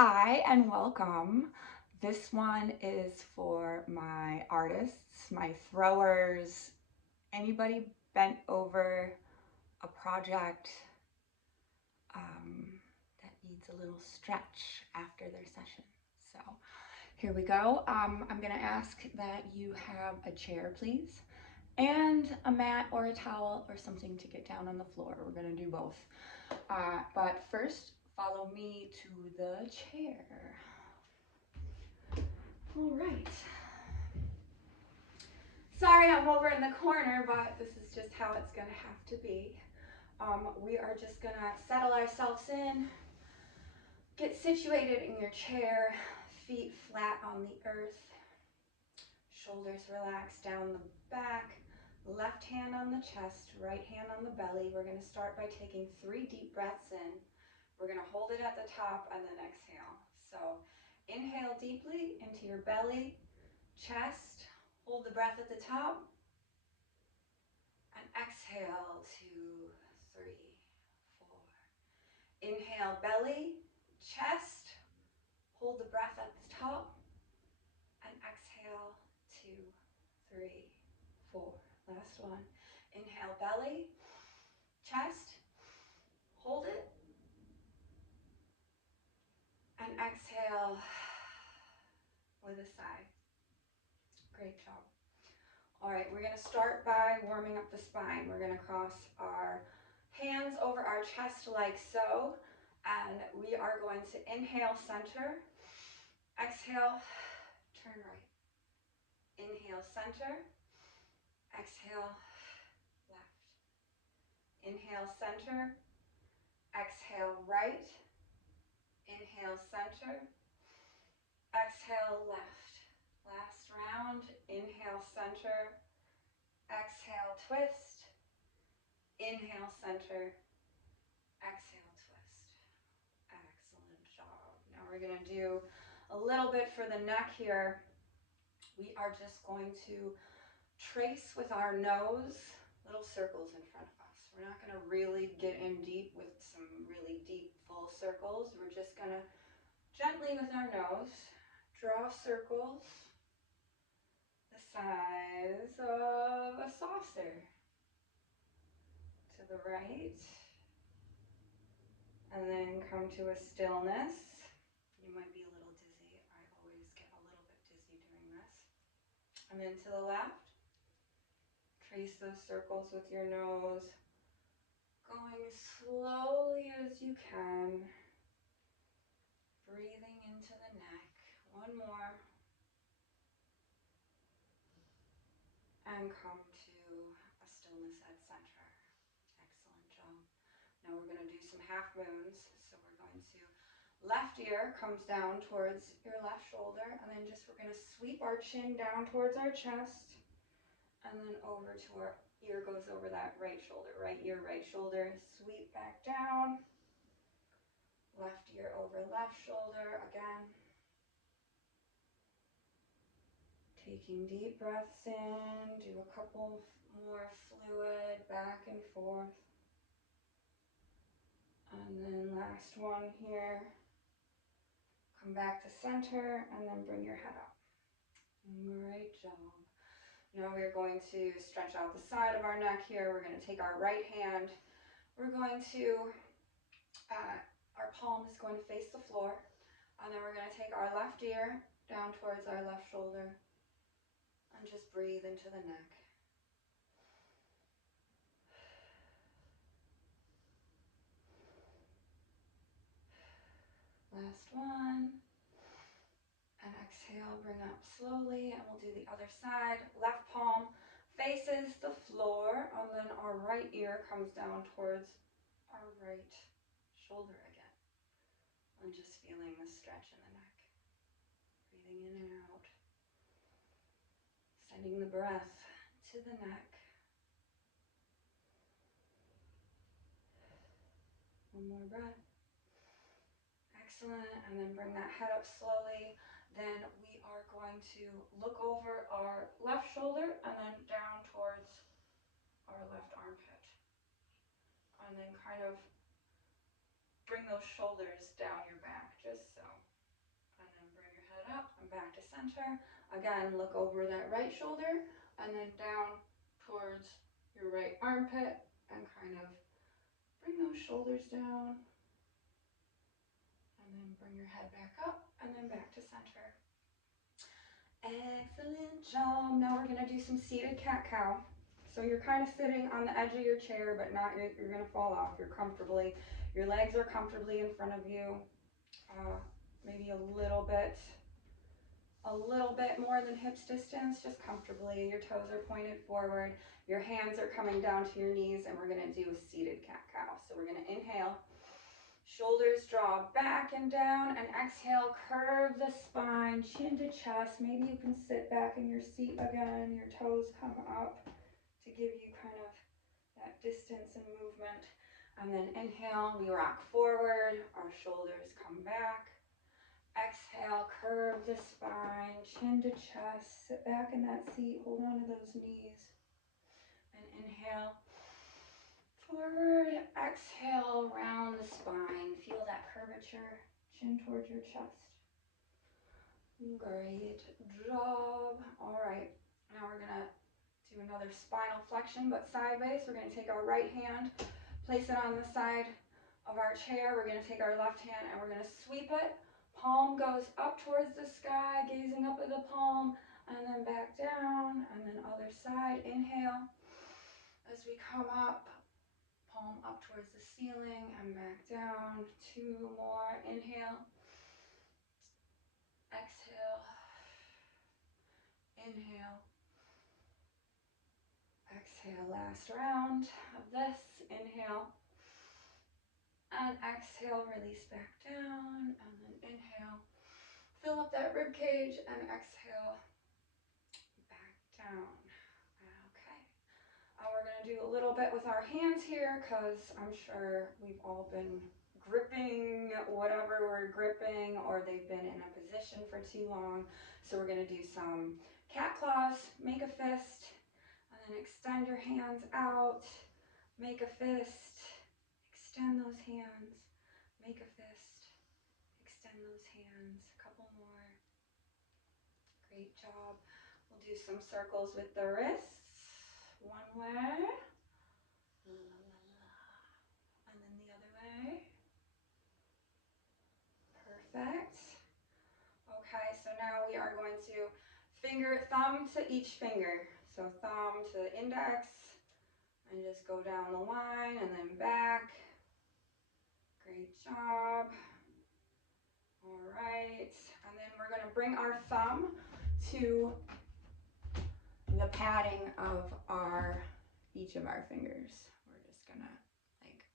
Hi and welcome. This one is for my artists, my throwers, anybody bent over a project that needs a little stretch after their session. So here we go. I'm gonna ask that you have a chair, please, and a mat or a towel or something to get down on the floor. We're gonna do both. But first, follow me to the chair. All right. Sorry I'm over in the corner, but this is just how it's gonna have to be. We are just gonna settle ourselves in, get situated in your chair, feet flat on the earth, shoulders relaxed down the back, left hand on the chest, right hand on the belly. We're gonna start by taking 3 deep breaths in. We're gonna hold it at the top and then exhale. So inhale deeply into your belly, chest, hold the breath at the top, and exhale, 2, 3, 4. Inhale, belly, chest, hold the breath at the top, and exhale, 2, 3, 4. Last one. Inhale, belly, chest, hold it, and exhale with a sigh. Great job. All right, we're gonna start by warming up the spine. We're gonna cross our hands over our chest like so, and we are going to inhale, center, exhale, turn right. Inhale, center, exhale, left. Inhale, center, exhale, right. Inhale, center, exhale, left. Last round, inhale, center, exhale, twist. Inhale, center, exhale, twist. Excellent job. Now we're going to do a little bit for the neck here. We are just going to trace with our nose little circles in front of us. We're not going to really get in deep with some really deep full circles. We're just going to gently with our nose draw circles the size of a saucer to the right, and then come to a stillness. You might be a little dizzy. I always get a little bit dizzy doing this. And then to the left, trace those circles with your nose, going slowly as you can, breathing into the neck. One more. And come to a stillness at center. Excellent job. Now we're going to do some half moons. So we're going to, left ear comes down towards your left shoulder, and then just we're going to sweep our chin down towards our chest, and then over to our ear goes over that right shoulder. Right ear, right shoulder, sweep back down. Left ear over left shoulder again. Taking deep breaths in, do a couple more fluid back and forth. And then last one here. Come back to center and then bring your head up. Great job. Now we're going to stretch out the side of our neck here. We're going to take our right hand. We're going to, our palm is going to face the floor. And then we're going to take our left ear down towards our left shoulder. And just breathe into the neck. Last one. And exhale, bring up slowly, and we'll do the other side. Left palm faces the floor, and then our right ear comes down towards our right shoulder again. And just feeling the stretch in the neck. Breathing in and out. Sending the breath to the neck. One more breath. Excellent. And then bring that head up slowly. Then we are going to look over our left shoulder and then down towards our left armpit. And then kind of bring those shoulders down your back, just so. come back to center. Again, look over that right shoulder and then down towards your right armpit and kind of bring those shoulders down and then bring your head back up and then back to center. Excellent job. Now we're going to do some seated cat-cow. So you're kind of sitting on the edge of your chair, but not, you're going to fall off. You're comfortably, your legs are comfortably in front of you. Maybe a little bit more than hips distance, just comfortably. Your toes are pointed forward. Your hands are coming down to your knees, and we're going to do a seated cat-cow. So we're going to inhale, shoulders draw back and down, and exhale, curve the spine, chin to chest. Maybe you can sit back in your seat again. Your toes come up to give you kind of that distance and movement. And then inhale, we rock forward, our shoulders come back. Exhale, curve the spine, chin to chest, sit back in that seat, hold on to those knees. And inhale, forward, exhale, round the spine. Feel that curvature, chin towards your chest. Great job. All right, now we're gonna do another spinal flexion, but sideways. We're gonna take our right hand, place it on the side of our chair. We're gonna take our left hand and we're gonna sweep it. Palm goes up towards the sky, gazing up at the palm, and then back down, and then other side. Inhale. As we come up, palm up towards the ceiling and back down. 2 more. Inhale. Exhale. Inhale. Exhale. Last round of this. Inhale. And exhale, release back down, and then inhale, fill up that rib cage, and exhale, back down. Okay, we're going to do a little bit with our hands here, because I'm sure we've all been gripping whatever we're gripping, or they've been in a position for too long. So we're going to do some cat claws, make a fist, and then extend your hands out, make a fist. Extend those hands, make a fist, extend those hands, a couple more. Great job. We'll do some circles with the wrists. One way, and then the other way. Perfect. Okay, so now we are going to thumb to each finger. So thumb to index, and just go down the line and then back. Great job. All right, and then we're going to bring our thumb to the padding of each of our fingers. We're just going to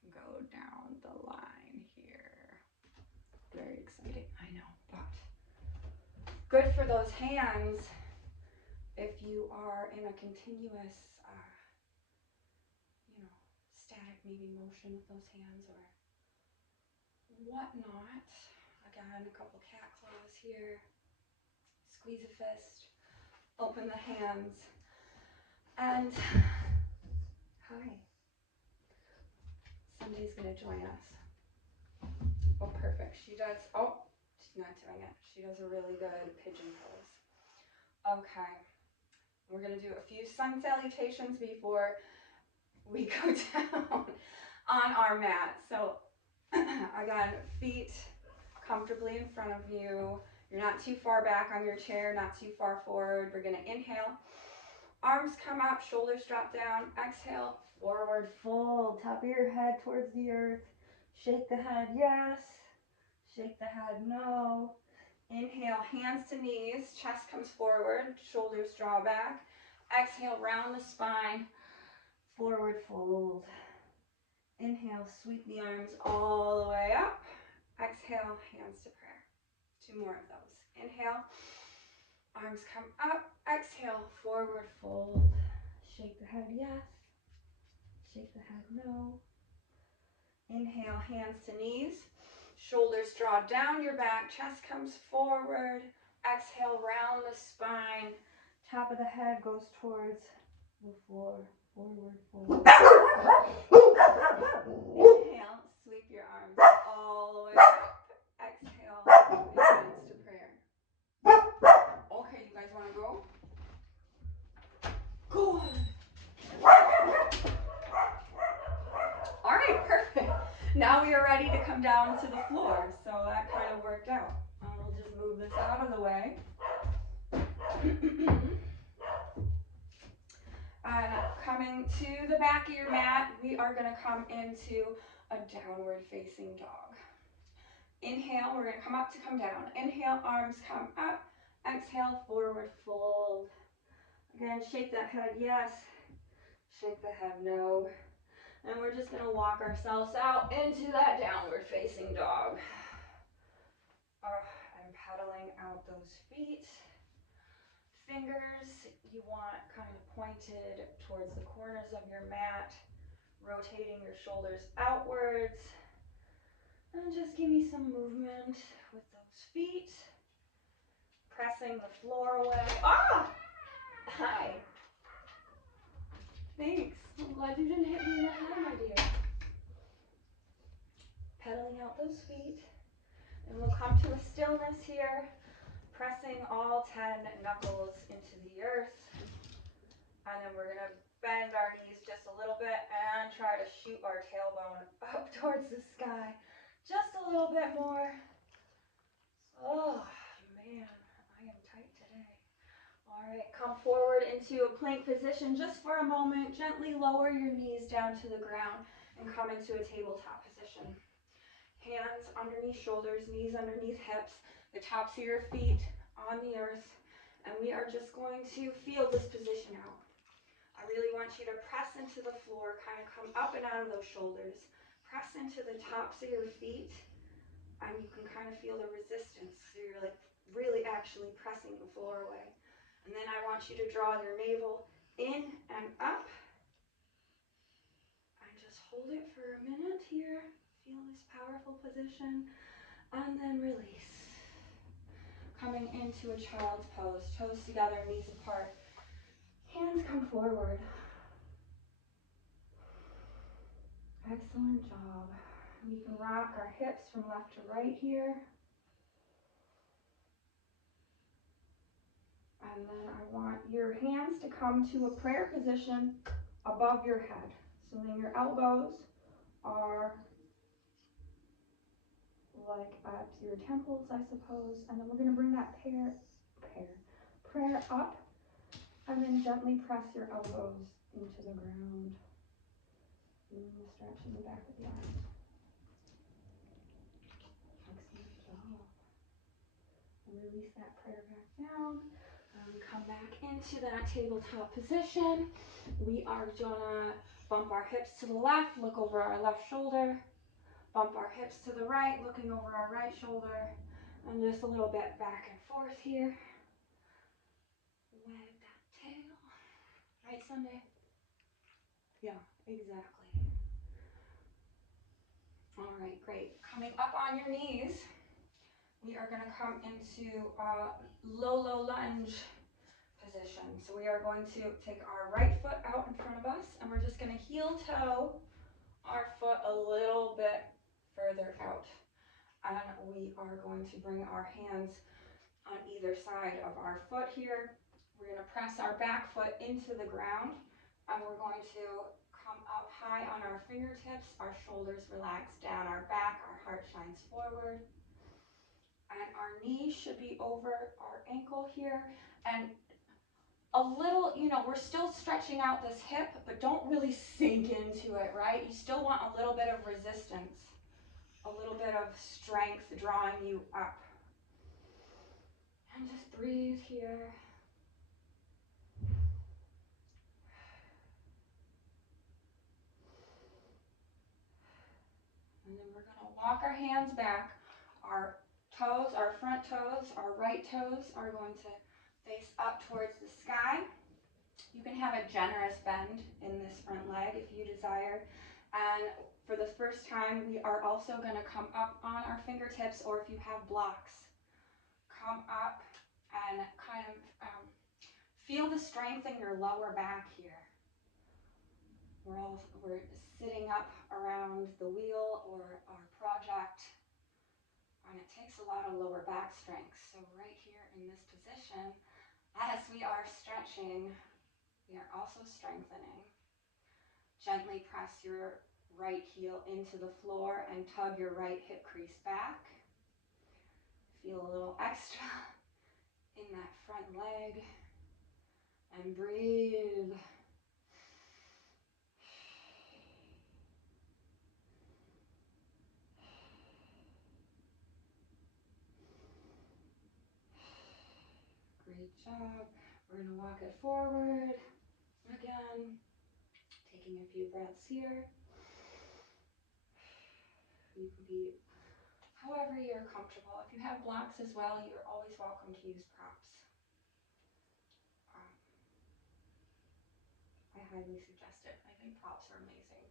go down the line here. Very exciting, I know, but good for those hands if you are in a continuous, static maybe motion with those hands or whatnot. Again, a couple cat claws here. Squeeze a fist. Open the hands. And hi. Somebody's going to join us. Oh, perfect. She does. Oh, she's not doing it. She does a really good pigeon pose. Okay. We're going to do a few sun salutations before we go down on our mat. So again, feet comfortably in front of you. You're not too far back on your chair, not too far forward. We're going to inhale. Arms come up, shoulders drop down. Exhale, forward fold. Top of your head towards the earth. Shake the head, yes. Shake the head, no. Inhale, hands to knees. Chest comes forward, shoulders draw back. Exhale, round the spine. Forward fold. Inhale, sweep the arms all the way up. Exhale, hands to prayer. 2 more of those. Inhale, arms come up. Exhale, forward fold. Shake the head, yes. Shake the head, no. Inhale, hands to knees. Shoulders draw down your back. Chest comes forward. Exhale, round the spine. Top of the head goes towards the floor. Forward fold. Inhale, sweep your arms all the way up. Exhale, hands to prayer. So that kind of worked out. We'll just move this out of the way. And coming to the back of your mat, we are going to come into a downward facing dog. Inhale, we're going to come up to come down. Inhale, arms come up. Exhale, forward fold. Again, shake that head, yes. Shake the head, no. And we're just going to walk ourselves out into that downward facing dog. I'm pedaling out those feet. Fingers, you want kind of pointed towards the corners of your mat, rotating your shoulders outwards. And just give me some movement with those feet. Pressing the floor away. Ah! Hi. Thanks. I'm glad you didn't hit me in the head, my dear. Pedaling out those feet. And we'll come to a stillness here, pressing all 10 knuckles into the earth. And then we're going to bend our knees just a little bit and try to shoot our tailbone up towards the sky. Just a little bit more. Oh, man, I am tight today. All right, come forward into a plank position just for a moment. Gently lower your knees down to the ground and come into a tabletop position. Hands underneath shoulders, knees underneath hips, the tops of your feet on the earth. And we are just going to feel this position out. I really want you to press into the floor, kind of come up and out of those shoulders. Press into the tops of your feet, and you can kind of feel the resistance. So you're like really actually pressing the floor away. And then I want you to draw your navel in and up. And just hold it for a minute here. Feel this powerful position. And then release. Coming into a child's pose. Toes together, knees apart. Hands come forward. Excellent job. We can rock our hips from left to right here. And then I want your hands to come to a prayer position above your head. So then your elbows are like at your temples, I suppose. And then we're going to bring that prayer up. And then gently press your elbows into the ground. And stretch in the back of the arms. Excellent job. And release that prayer back down. Come back into that tabletop position. We are gonna bump our hips to the left, look over our left shoulder. Bump our hips to the right, looking over our right shoulder. And just a little bit back and forth here. Wag that tail. Right, Sunday? Yeah, exactly. All right, great. Coming up on your knees, we are gonna come into a low lunge position. So we are going to take our right foot out in front of us, and we're just going to heel toe our foot a little bit further out. And we are going to bring our hands on either side of our foot here. We're going to press our back foot into the ground, and we're going to come up high on our fingertips. Our shoulders relax down our back, our heart shines forward. And our knee should be over our ankle here. And a little, we're still stretching out this hip, but don't really sink into it, right? You still want a little bit of resistance, a little bit of strength drawing you up. And just breathe here. And then we're going to walk our hands back. Our toes, our front toes, our right toes are going to face up towards the sky. You can have a generous bend in this front leg if you desire. And for the first time, we are also going to come up on our fingertips, or if you have blocks, come up and kind of feel the strength in your lower back here. We're sitting up around the wheel or our project, and it takes a lot of lower back strength. So right here in this position, as we are stretching, we are also strengthening. Gently press your right heel into the floor and tug your right hip crease back. feel a little extra in that front leg. And breathe. Great job. We're going to walk it forward again, taking a few breaths here. You can be however you're comfortable. If you have blocks as well, you're always welcome to use props. I highly suggest it. I think props are amazing.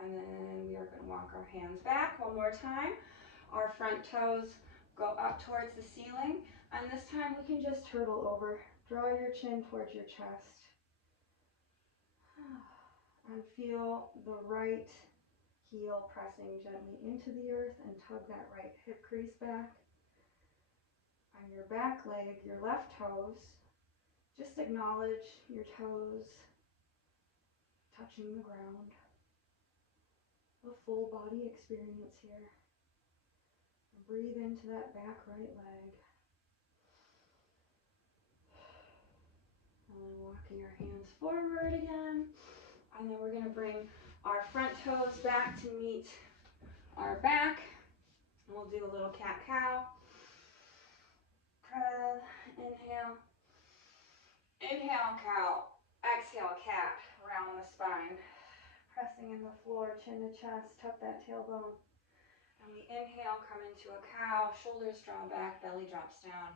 And then we are going to walk our hands back one more time. Our front toes go up towards the ceiling. And this time we can just turtle over. Draw your chin towards your chest. And feel the right heel pressing gently into the earth and tug that right hip crease back. On your back leg, your left toes, just acknowledge your toes touching the ground. A full body experience here. Breathe into that back right leg. And then walking your hands forward again. And then we're going to bring our front toes back to meet our back. And we'll do a little cat-cow. Breath, inhale. Inhale, cow. Exhale, cat. Round the spine. Pressing in the floor, chin to chest, tuck that tailbone. And we inhale, come into a cow, shoulders draw back, belly drops down.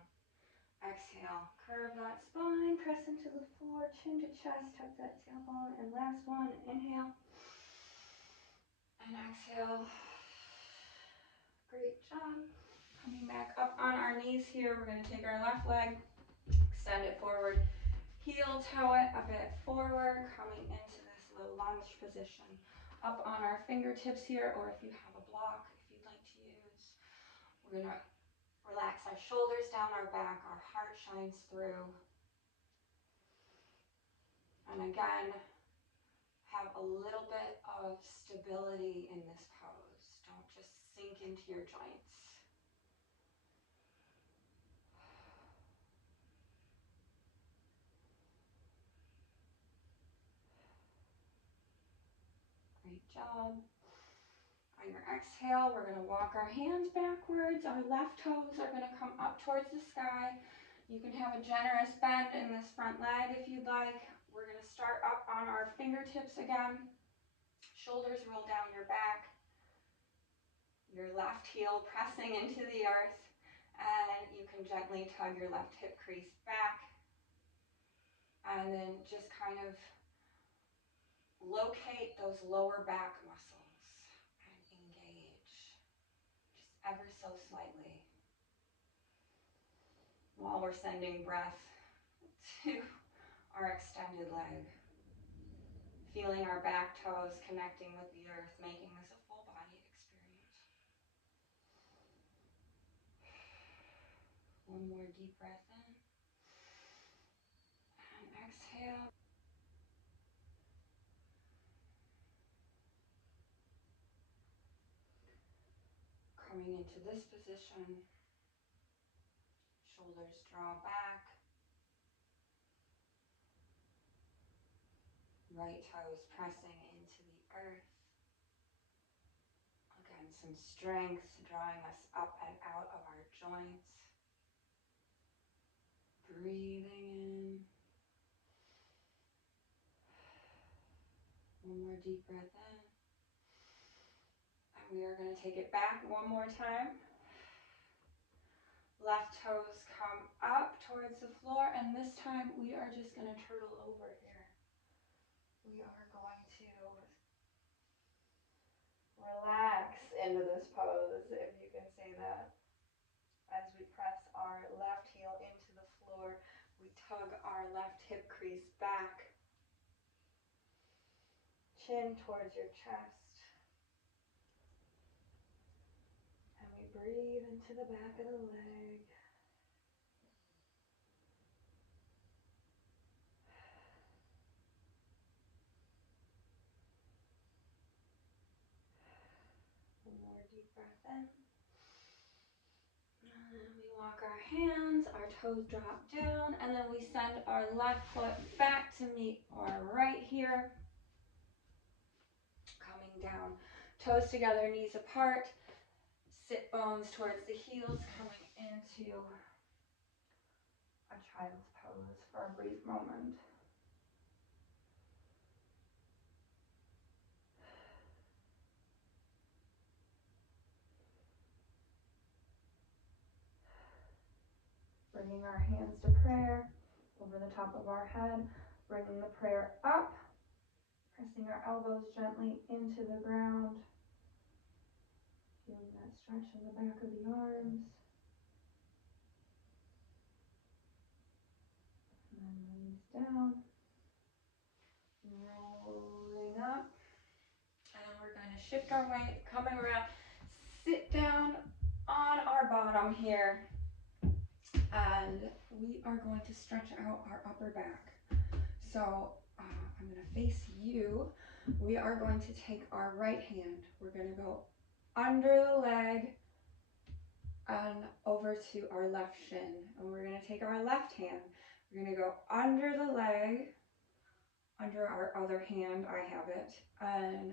Exhale, curve that spine, press into the floor, chin to chest, tuck that tailbone. And last one, inhale. And exhale. Great job. Coming back up on our knees here, we're going to take our left leg, extend it forward, heel toe it a bit forward, coming into this low lunge position. Up on our fingertips here, or if you have a block, if you'd like to use. We're going to relax our shoulders down our back, our heart shines through. And again, have a little bit of stability in this pose. Don't just sink into your joints. Great job. On your exhale, we're going to walk our hands backwards. Our left toes are going to come up towards the sky. You can have a generous bend in this front leg if you'd like. We're going to start up on our fingertips again. Shoulders roll down your back. Your left heel pressing into the earth. And you can gently tug your left hip crease back. And then just kind of locate those lower back muscles and engage just ever so slightly while we're sending breath to our extended leg. Feeling our back toes connecting with the earth, making this a full body experience. One more deep breath in. And exhale. Coming into this position, shoulders draw back. Right toes pressing into the earth. Again, some strength drawing us up and out of our joints. Breathing in. One more deep breath in. And we are going to take it back one more time. Left toes come up towards the floor, and this time we are just going to turtle over here. We are going to relax into this pose, if you can say that. As we press our left heel into the floor, we tug our left hip crease back. Chin towards your chest. And we breathe into the back of the leg. One more deep breath in. hands, our toes drop down, and then we send our left foot back to meet our right here. Coming down, toes together, knees apart, sit bones towards the heels, coming into a child's pose for a brief moment. Bringing our hands to prayer over the top of our head, bringing the prayer up, pressing our elbows gently into the ground, feeling that stretch in the back of the arms. And then release down, rolling up. And we're going to shift our weight, coming around, sit down on our bottom here. And we are going to stretch out our upper back. So I'm going to face you. We are going to take our right hand. We're going to go under the leg and over to our left shin. And we're going to take our left hand. We're going to go under the leg, under our other hand, I have it, and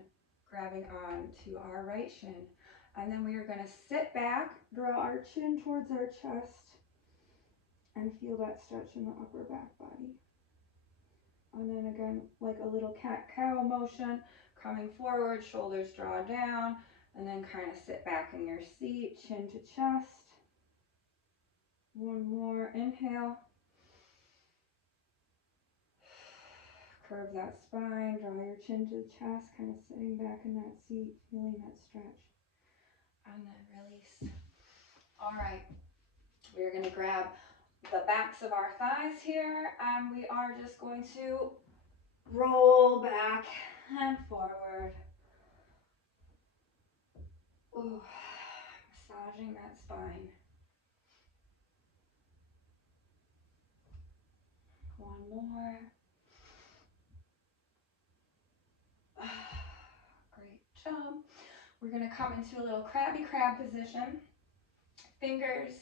grabbing on to our right shin. And then we are going to sit back, draw our chin towards our chest, and feel that stretch in the upper back body. And then again, like a little cat-cow motion, coming forward, shoulders draw down, and then kind of sit back in your seat, chin to chest. One more, inhale. Curve that spine, draw your chin to the chest, kind of sitting back in that seat, feeling that stretch. And then release. All right, we're going to grab the backs of our thighs here, and we are just going to roll back and forward. Ooh, massaging that spine. One more. Great job. We're going to come into a little crabby crab position. Fingers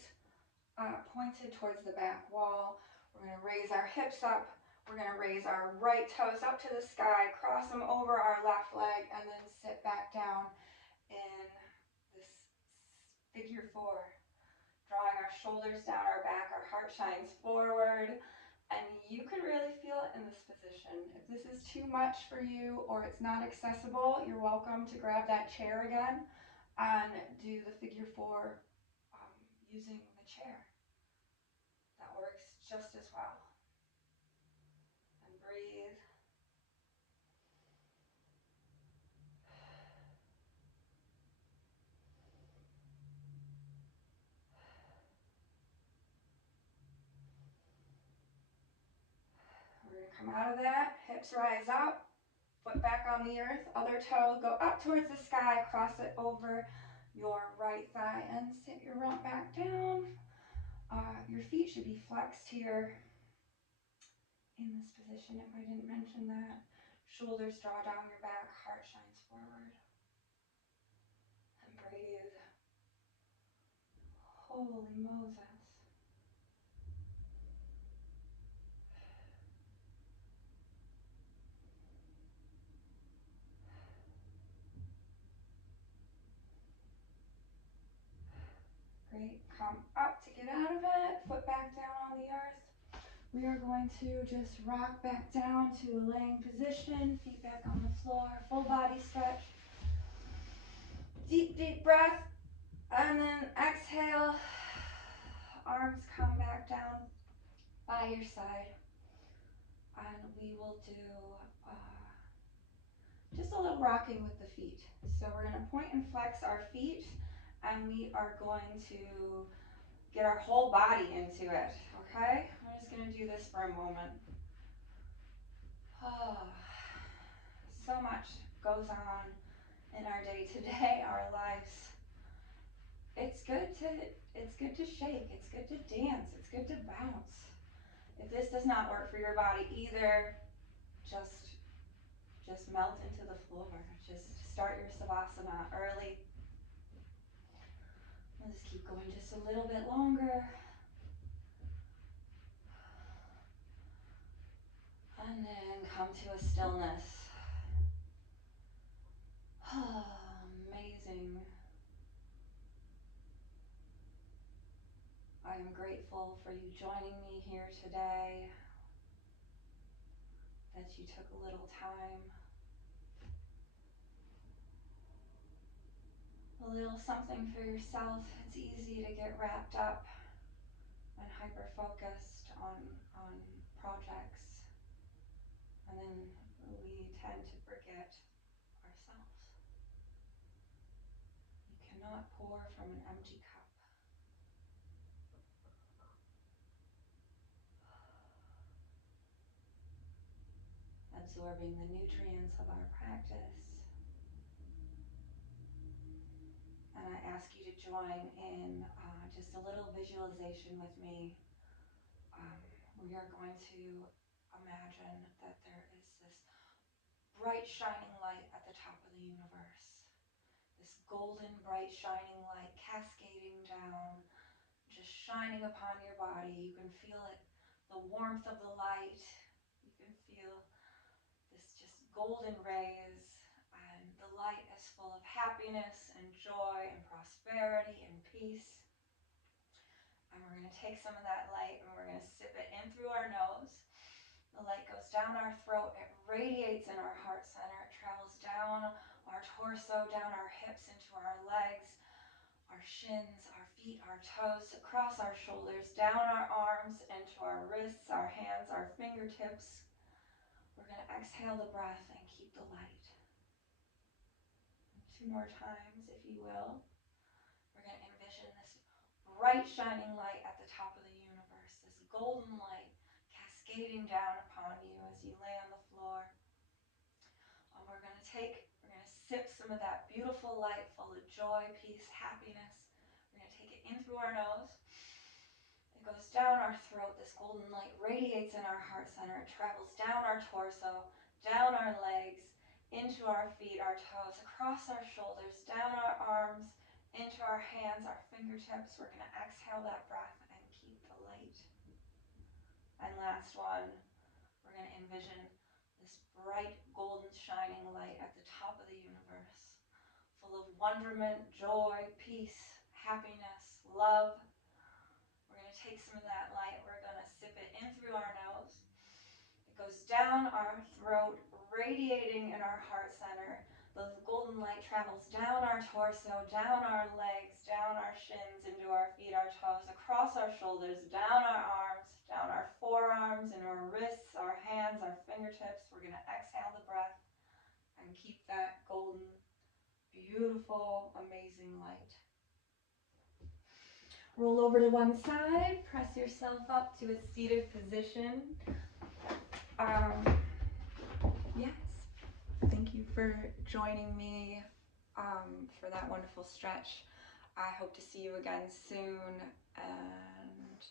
pointed towards the back wall. We're going to raise our hips up. We're going to raise our right toes up to the sky, cross them over our left leg, and then sit back down in this figure four. Drawing our shoulders down our back, our heart shines forward, and you can really feel it in this position. If this is too much for you or it's not accessible, you're welcome to grab that chair again and do the figure four using the chair. That works just as well. And breathe. We're going to come out of that, hips rise up, foot back on the earth, other toe, go up towards the sky, cross it over your right thigh and sit your rump back down. Your feet should be flexed here in this position if I didn't mention that. Shoulders draw down your back, heart shines forward. And breathe. Holy Moses. Great, come up to get out of it, foot back down on the earth. We are going to just rock back down to a laying position, feet back on the floor, full body stretch. Deep, deep breath, and then exhale. Arms come back down by your side. And we will do just a little rocking with the feet. So we're going to point and flex our feet, and we are going to get our whole body into it, okay? I'm just going to do this for a moment. Oh, so much goes on in our day-to-day, our lives. It's good to shake, it's good to dance, it's good to bounce. If this does not work for your body either, just melt into the floor. Just start your Savasana early. Let's keep going just a little bit longer. And then come to a stillness. Amazing. I am grateful for you joining me here today, that you took a little time, a little something for yourself. It's easy to get wrapped up and hyper-focused on projects, and then we tend to forget ourselves. You cannot pour from an empty cup. Absorbing the nutrients of our practice. And I ask you to join in just a little visualization with me. We are going to imagine that there is this bright shining light at the top of the universe. This golden bright shining light cascading down, just shining upon your body. You can feel it, the warmth of the light. You can feel this just golden rays, and the light is full of happiness and joy and prosperity and peace. And we're going to take some of that light and we're going to sip it in through our nose. The light goes down our throat, it radiates in our heart center, it travels down our torso, down our hips, into our legs, our shins, our feet, our toes, across our shoulders, down our arms, into our wrists, our hands, our fingertips. We're going to exhale the breath and keep the light. 2 more times, if you will. We're going to envision this bright shining light at the top of the universe, this golden light cascading down upon you as you lay on the floor. And we're going to sip some of that beautiful light full of joy, peace, happiness. We're going to take it in through our nose. It goes down our throat. This golden light radiates in our heart center. It travels down our torso, down our legs, into our feet, our toes, across our shoulders, down our arms, into our hands, our fingertips. We're going to exhale that breath and keep the light. And last one, we're going to envision this bright, golden, shining light at the top of the universe, full of wonderment, joy, peace, happiness, love. We're going to take some of that light, we're going to sip it in through our nose. It goes down our throat, radiating in our heart center. The golden light travels down our torso, down our legs, down our shins, into our feet, our toes, across our shoulders, down our arms, down our forearms, into our wrists, our hands, our fingertips. We're going to exhale the breath and keep that golden, beautiful, amazing light. Roll over to one side, press yourself up to a seated position. Yes, thank you for joining me for that wonderful stretch. I hope to see you again soon, and